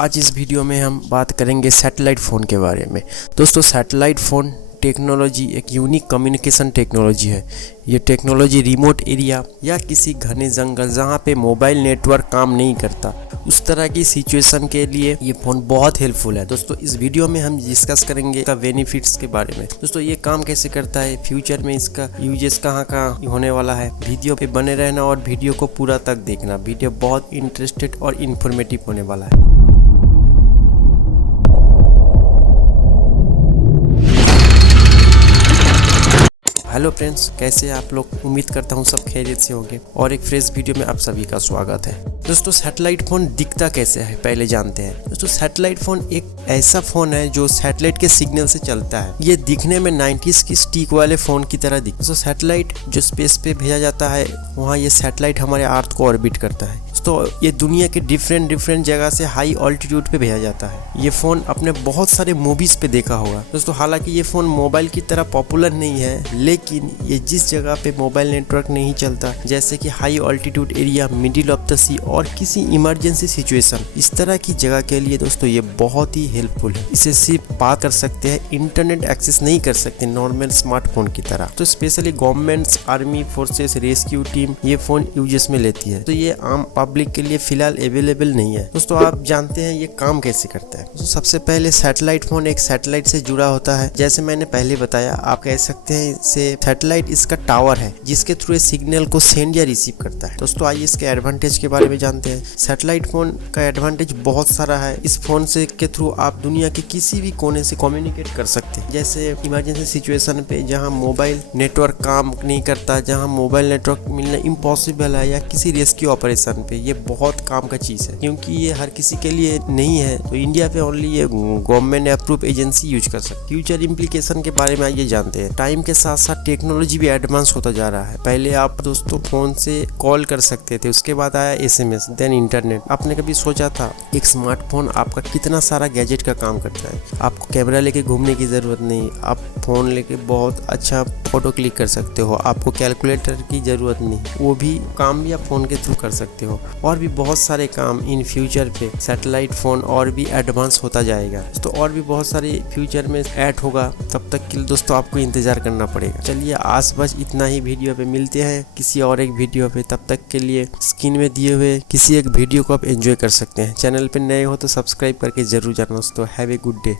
आज इस वीडियो में हम बात करेंगे सैटेलाइट फ़ोन के बारे में। दोस्तों, सैटेलाइट फ़ोन टेक्नोलॉजी एक यूनिक कम्युनिकेशन टेक्नोलॉजी है। ये टेक्नोलॉजी रिमोट एरिया या किसी घने जंगल जहाँ पे मोबाइल नेटवर्क काम नहीं करता, उस तरह की सिचुएशन के लिए ये फ़ोन बहुत हेल्पफुल है। दोस्तों, इस वीडियो में हम डिस्कस करेंगे इसका बेनिफिट्स के बारे में। दोस्तों, ये काम कैसे करता है, फ्यूचर में इसका यूजेस कहाँ कहाँ होने वाला है। वीडियो पे बने रहना और वीडियो को पूरा तक देखना। वीडियो बहुत इंटरेस्टेड और इन्फॉर्मेटिव होने वाला है। हेलो फ्रेंड्स, कैसे हैं आप लोग? उम्मीद करता हूँ सब खैरियत से होंगे और एक फ्रेश वीडियो में आप सभी का स्वागत है। दोस्तों, सैटेलाइट फ़ोन दिखता कैसे है पहले जानते हैं। दोस्तों, सैटेलाइट फ़ोन एक ऐसा फ़ोन है जो सैटेलाइट के सिग्नल से चलता है। ये दिखने में 90s की स्टिक वाले फ़ोन की तरह दिखता है। दोस्तों, सैटेलाइट जो स्पेस पे भेजा जाता है, वहाँ ये सैटेलाइट हमारे अर्थ को ऑर्बिट करता है। तो ये दुनिया के डिफरेंट जगह से हाई ऑल्टीट्यूड पे भेजा जाता है। ये फ़ोन अपने बहुत सारे मूवीज़ पे देखा होगा। दोस्तों, हालांकि ये फ़ोन मोबाइल की तरह पॉपुलर नहीं है, लेकिन ये जिस जगह पे मोबाइल नेटवर्क नहीं चलता, जैसे कि high altitude area, middle of the sea और किसी इमरजेंसी सिचुएशन, इस तरह की जगह के लिए दोस्तों ये बहुत ही हेल्पफुल है। इसे सिर्फ बात कर सकते हैं, इंटरनेट एक्सेस नहीं कर सकते नॉर्मल स्मार्टफोन की तरह। तो specially governments, army forces, rescue team ये फ़ोन यूजेस में लेती है। तो ये आम पब्लिक के लिए फिलहाल अवेलेबल नहीं है। दोस्तों, आप जानते हैं ये काम कैसे करता है। तो सबसे पहले सैटेलाइट फोन एक सैटेलाइट से जुड़ा होता है। जैसे मैंने पहले बताया, आप कह सकते हैं इसे सैटेलाइट इसका टावर है जिसके थ्रू सिग्नल को सेंड या रिसीव करता है। दोस्तों, आइए इसके एडवांटेज के बारे में जानते हैं। सैटेलाइट फोन का एडवांटेज बहुत सारा है। इस फोन से के थ्रू आप दुनिया के किसी भी कोने से कम्युनिकेट कर सकते हैं। जैसे इमरजेंसी सिचुएशन पे जहाँ मोबाइल नेटवर्क काम नहीं करता, जहाँ मोबाइल नेटवर्क मिलना इम्पॉसिबल है, या किसी रेस्क्यू ऑपरेशन पे, ये बहुत काम का चीज़ है क्योंकि ये हर किसी के लिए नहीं है। तो इंडिया पे ओनली ये गवर्नमेंट अप्रूव एजेंसी यूज कर सकती है। फ्यूचर इम्प्लीकेशन के बारे में आइए जानते हैं। टाइम के साथ साथ टेक्नोलॉजी भी एडवांस होता जा रहा है। पहले आप दोस्तों फोन से कॉल कर सकते थे, उसके बाद आया SMS, देन इंटरनेट। आपने कभी सोचा था एक स्मार्टफोन आपका कितना सारा गैजेट का काम करता है? आपको कैमरा लेके घूमने की जरूरत नहीं, आप फोन लेके बहुत अच्छा फोटो क्लिक कर सकते हो। आपको कैलकुलेटर की जरूरत नहीं, वो भी काम भी आप फोन के थ्रू कर सकते हो। और भी बहुत सारे काम इन फ्यूचर पे सैटेलाइट फ़ोन और भी एडवांस होता जाएगा। तो और भी बहुत सारे फ्यूचर में ऐड होगा, तब तक के लिए दोस्तों आपको इंतज़ार करना पड़ेगा। चलिए, आज बस इतना ही वीडियो पे। मिलते हैं किसी और एक वीडियो पे। तब तक के लिए स्क्रीन में दिए हुए किसी एक वीडियो को आप एंजॉय कर सकते हैं। चैनल पे नए हो तो सब्सक्राइब करके जरूर जाना दोस्तों। Have a good day.